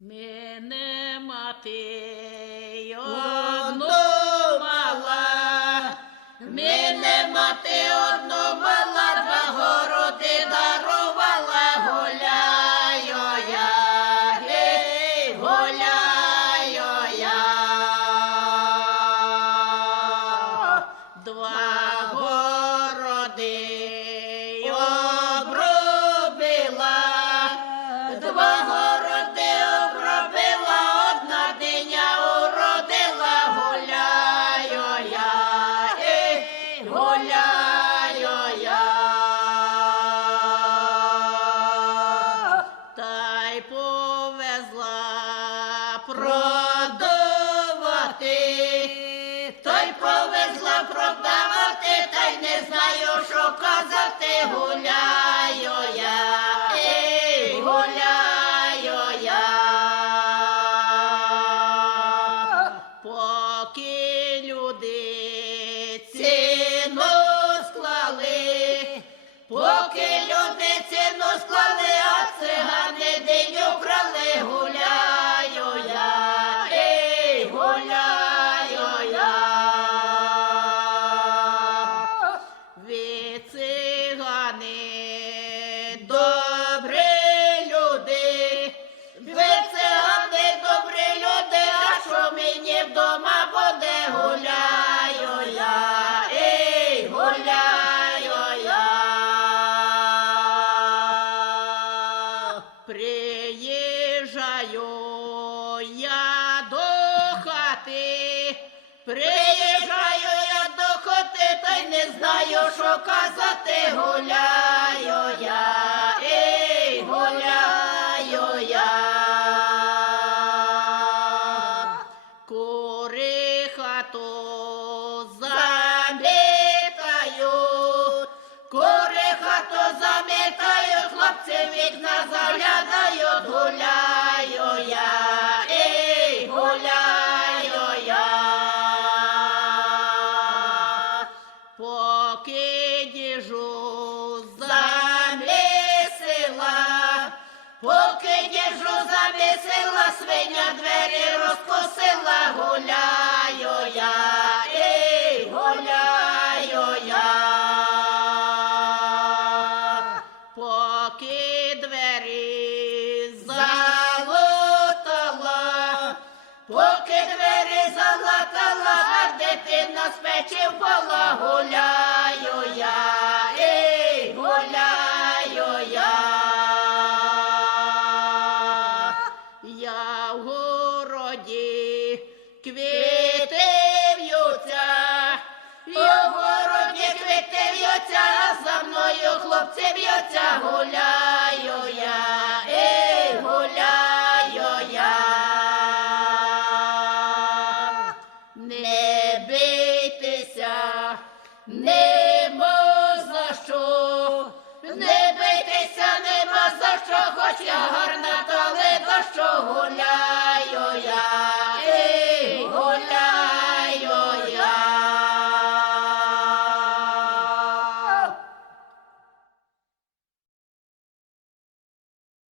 Мене мати одну мала, мене мати одну мала, два городи дарувала, гуляю я, гей, гуляю я. Два городи обробила, два городи обробила, одна диня уродила, гуляю я, гуляю я. Та й повезла продавати, та й повезла продавати, та й не знаю, що казати, гуляю я, гуляю я. Поки люди ціну склали, поки люди ціну склали, а цигани диню крали, гуляю я, гуляю я. Ви цигани добрі люди, ви цигани добрі люди, а що мені вдома буде, гуляю я, гуляю я. Приїжджаю я до хати, приїжджаю я до хати, та й не знаю, що казати, гуляю я, гуляю я. Кури хату замітають, кури хату замітають, хлопці вікна заглядають, гуляю я, гуляю я. Поки діжу замісила, поки діжу замісила, свиня двері розкосила, гуляю я, гуляю я. Поки двері залатала, поки двері залатала, а дитина з печі впала, гуляю я, гуляю я. Я в городі квіти в'ються, я в городі квіти в'ються, а за мною хлопці б'ються, гуляю я, гуляю я. Не бийтеся, нема за що, не бийтеся, нема за що, хоч я гарна, та лида, що гуляю я.